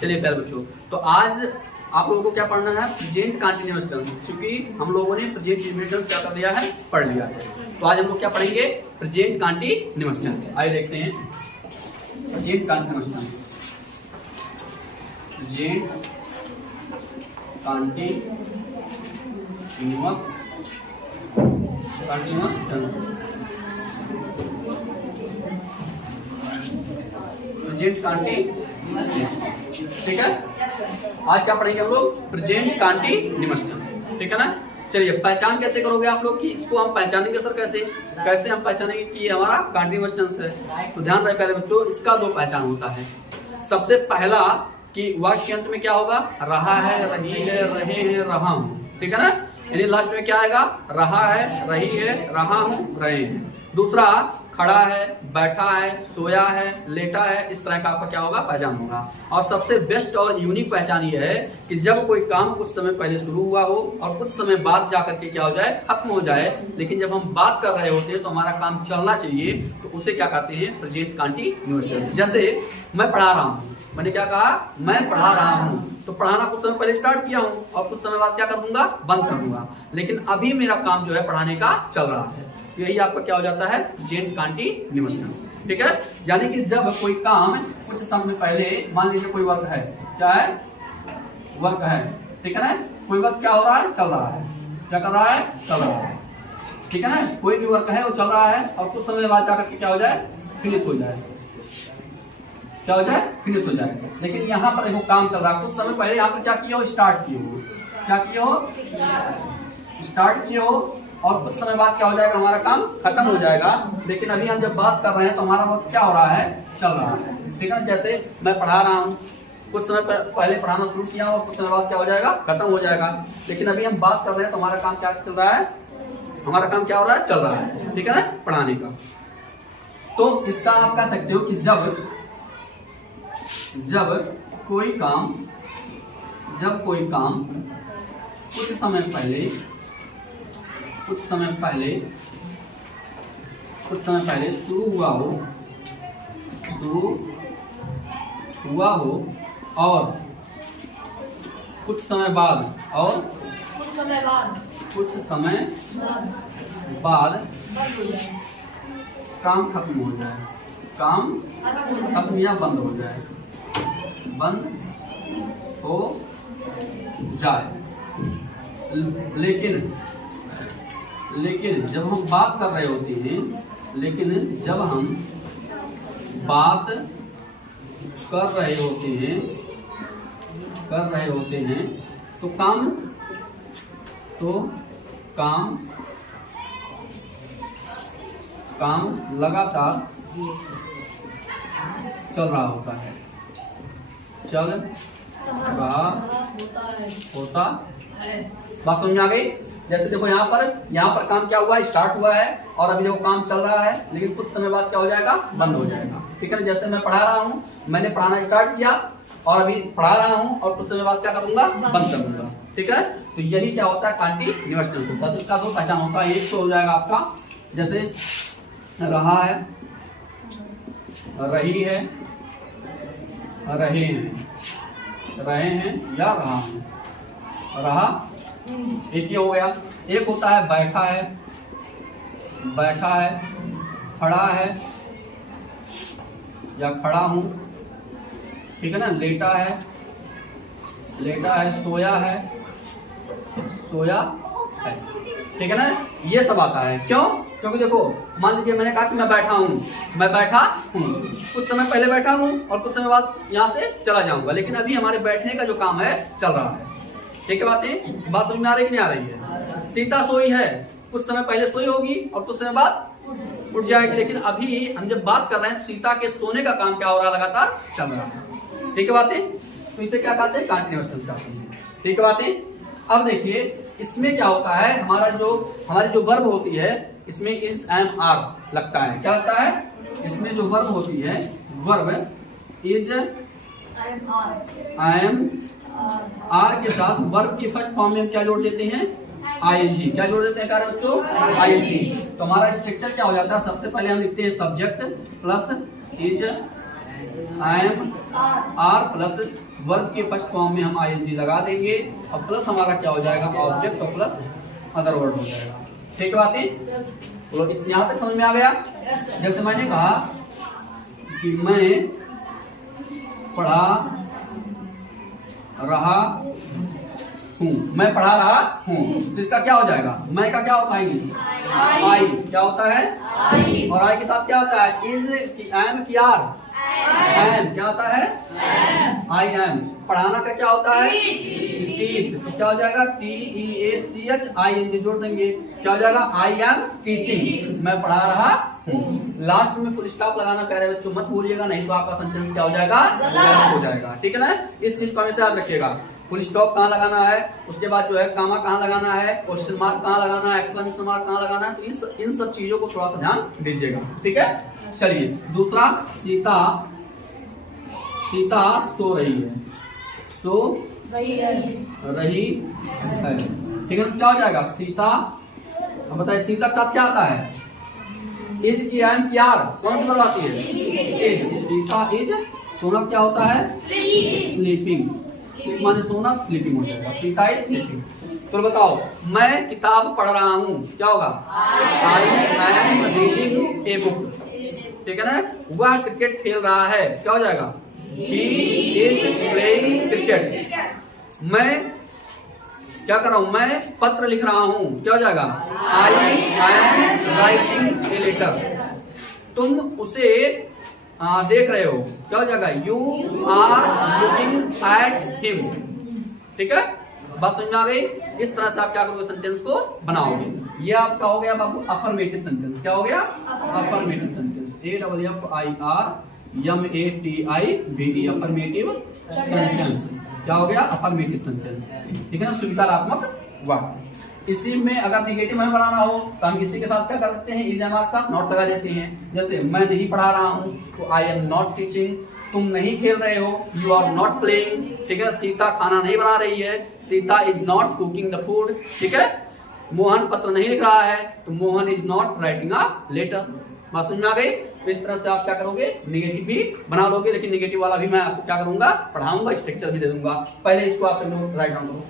चलिए प्यारे बच्चों, तो आज आप लोगों को क्या पढ़ना है, प्रेजेंट कंटिन्यूअस टेंस। क्योंकि हम लोगों ने प्रेजेंट कंटिन्यूअस टेंस क्या कर लिया है, पढ़ लिया है। तो आज हम लोग क्या पढ़ेंगे, प्रेजेंट कंटिन्यूअस टेंस। आइए देखते हैं present continuous tense. Present continuous tense. Present continuous, ठीक है। आज क्या पढ़ेंगे हम लोग, प्रेजेंट कंटिन्यूअस, ठीक है ना। चलिए, पहचान कैसे करोगे आप लोग कि इसको हम पहचानेंगे सर, कैसे हम पहचानेंगे कि ये हमारा कंटिन्यूअस टेंस है। तो ध्यान रहे प्यारे बच्चों, इसका दो पहचान होता है। सबसे पहला कि वाक्य के अंत में क्या होगा, रहा है, रही है, रहे हैं, रहा हूं, ठीक है ना। यानी लास्ट में क्या आएगा, रहा है, रही है, रहा हूं, रहे हैं। दूसरा, खड़ा है, बैठा है, सोया है, लेटा है, इस तरह का आपका क्या होगा, पहचान होगा। और सबसे बेस्ट और यूनिक पहचान ये है कि जब कोई काम कुछ समय पहले शुरू हुआ हो और कुछ समय बाद जाकर के क्या हो जाए, खत्म हो जाए, लेकिन जब हम बात कर रहे होते हैं तो हमारा काम चलना चाहिए, तो उसे क्या कहते हैं, प्रेजेंट कंटिन्यूअस टेंस। जैसे मैं पढ़ा रहा हूँ, मैंने क्या कहा, मैं पढ़ा रहा हूँ, तो पढ़ाना कुछ समय पहले स्टार्ट किया हूँ और कुछ समय बाद क्या कर दूंगा, बंद कर दूंगा। लेकिन अभी मेरा काम जो है पढ़ाने का चल रहा है, यही आपका क्या हो जाता है, प्रेजेंट कंटिन्यूअस टेंस, ठीक है। यानी कि जब कोई काम कुछ समय पहले, मान लीजिए कोई वर्क है, क्या है, वर्क है, ठीक है ना। कोई वर्क क्या हो रहा है, चल रहा है, क्या कर रहा है, चल रहा है, ठीक है ना। कोई भी वर्क है वो चल रहा है और कुछ समय बाद जाकर के क्या हो जाए, फिनिश हो जाए, क्या हो जाए, फिनिश हो जाए। लेकिन यहाँ पर वो काम चल रहा है, कुछ समय पहले यहाँ पर क्या किया हो, स्टार्ट किए हो, क्या किए हो, स्टार्ट किए हो, और कुछ समय बाद क्या हो जाएगा, हमारा काम खत्म हो जाएगा। लेकिन अभी हम जब बात कर रहे हैं तो हमारा वक्त क्या हो रहा है, चल रहा है, ठीक है ना। जैसे मैं पढ़ा रहा हूँ, कुछ समय पहले पढ़ाना शुरू किया और कुछ समय बाद क्या हो जाएगा, खत्म हो जाएगा। लेकिन अभी हम बात कर रहे हैं तो हमारा काम क्या चल रहा है, हमारा काम क्या हो रहा है, चल रहा है, ठीक है ना, पढ़ाने का। तो इसका आप कह सकते हो कि जब कोई काम कुछ समय पहले शुरू हुआ हो और कुछ समय बाद काम खत्म हो जाए, काम खत्म या बंद हो जाए, लेकिन जब हम बात कर रहे होते हैं, तो काम लगातार चल रहा होता है, बात समझ में आ गई। जैसे देखो यहाँ पर काम क्या हुआ है, स्टार्ट हुआ है और अभी देखो काम चल रहा है, लेकिन कुछ समय बाद क्या हो जाएगा, बंद हो जाएगा, ठीक है ना। जैसे मैं पढ़ा रहा हूँ, मैंने पढ़ाना स्टार्ट किया और अभी पढ़ा रहा हूँ और कुछ समय बाद क्या करूंगा, बंद कर दूंगा, ठीक है। तो यही क्या होता है, कंटिन्यूअस टेंस होता है। तो इसका दो पहचान होता है, एक तो हो जाएगा आपका जैसे रहा है, रही है, रहे हैं या रहा हूं, रहा एक ही हो गया। एक होता है बैठा है, खड़ा है या खड़ा हूं, ठीक है ना। लेटा है, सोया है, ठीक है ना। ये सब आता है, क्यों, क्योंकि देखो मान लीजिए मैंने कहा कि मैं बैठा हूँ, कुछ समय पहले बैठा हूँ और कुछ समय बाद यहाँ से चला जाऊंगा, लेकिन अभी हमारे बैठने का जो काम है चल रहा है, ठीक है। बात समझ में आ रही कि नहीं आ रही है। सीता सोई है, कुछ समय पहले सोई होगी और कुछ समय बाद उठ जाएगी, लेकिन अभी हम जब बात कर रहे हैं सीता के सोने का काम क्या हो रहा है, लगातार चल रहा है, ठीक है बातें। तो इसे क्या कहते हैं, कंटिन्यूअस टेंस कहते हैं, ठीक है बातें। अब देखिए इसमें क्या होता है, हमारी जो वर्ब होती है, इसमें इज, एम, आर लगता है, क्या लगता है, इसमें जो वर्ब होती है, verb is, I am, are के साथ वर्ब की फर्स्ट फॉर्म में क्या जोड़ देते हैं, आईएनजी। क्या जोड़ देते हैं कार्य बच्चों, आईएनजी। तो हमारा स्ट्रक्चर क्या हो जाता है, सबसे पहले हम लिखते हैं subject plus is am are plus verb के फर्स्ट फॉर्म में हम आईएनजी लगा देंगे और प्लस हमारा क्या हो जाएगा ऑब्जेक्ट और प्लस अदर वर्ड हो जाएगा। ठीक बात है, तो यहाँ तक समझ में आ गया। जैसे मैंने कहा कि मैं पढ़ा रहा हूँ, मैं पढ़ा रहा हूँ, तो इसका क्या हो जाएगा, मैं का क्या होता है आई, क्या होता है आई, और आई के साथ क्या होता है इज की एम की आर, एम क्या होता है आई एम। पढ़ाना का क्या होता है टीच, तो क्या हो जाएगा TEACH जोड़ देंगे, क्या हो जाएगा आई एम टीचिंग, मैं पढ़ा रहा हूँ। लास्ट में फुल स्टॉप लगाना प्यारे बच्चों मत भूलिएगा, नहीं तो आपका सेंटेंस क्या हो जाएगा गलत हो जाएगा। ठीक है ना, इस चीज को हमेशा याद रखिएगा। फुल स्टॉप कहाँ लगाना है, उसके बाद जो है कामा कहाँ लगाना है, क्वेश्चन मार्क कहाँ लगाना है, एक्सक्लेमेशन मार्क कहाँ लगाना है, तो इन सब चीजों को थोड़ा सा ध्यान दीजिएगा। ठीक है, चलिए दूसरा, सीता सो रही है, सो रही है। ठीक है, तो क्या हो जाएगा सीता, अब बताइए सीता के साथ क्या आता है इज की एम की आर, कौन सी वर्ब आती है इज। सीता इज, सोना क्या होता है स्लीपिंग, माने सोना स्लीपिंग हो जाएगा, सीता इज स्लीपिंग। तो बताओ मैं किताब पढ़ रहा हूँ, क्या होगा I am reading a book. ठीक है ना, वह क्रिकेट खेल रहा है, क्या हो जाएगा ही इज प्लेइंग क्रिकेट। मैं क्या कर रहा हूँ, मैं पत्र लिख रहा हूँ, क्या हो जाएगा I am writing a letter. तुम उसे देख रहे हो, क्या हो जाएगा you are looking at him. ठीक है, बात समझ में आ गई। इस तरह से आप क्या करोगे सेंटेंस को बनाओगे। ये आपका हो गया बाबू अफर्मेटिव सेंटेंस, क्या हो गया affirmative sentence, AFFIRMATIVE affirmative sentence, क्या हो गया अफर्मेटिव सेंटेंस। ठीक है ना, स्वीकारात्मक वाक्य। इसी में अगर निगेटिव हमें बनाना हो तो हम इसी के साथ क्या करते हैं इज एम आर के साथ नॉट लगा देते हैं। जैसे मैं नहीं पढ़ा रहा हूँ तो आई एम नॉट टीचिंग, तुम नहीं खेल रहे हो यू आर नॉट प्लेइंग। ठीक है, सीता खाना नहीं बना रही है, Sita is not cooking the food. ठीक है, मोहन पत्र नहीं लिख रहा है तो Mohan is not writing a letter. बात समझ में आ गई। इस तरह से आप क्या करोगे निगेटिव भी बना दोगे, लेकिन निगेटिव वाला भी मैं आपको क्या करूंगा पढ़ाऊंगा, स्ट्रक्चर भी दे दूंगा। पहले इसको आप राइट डाउन करो।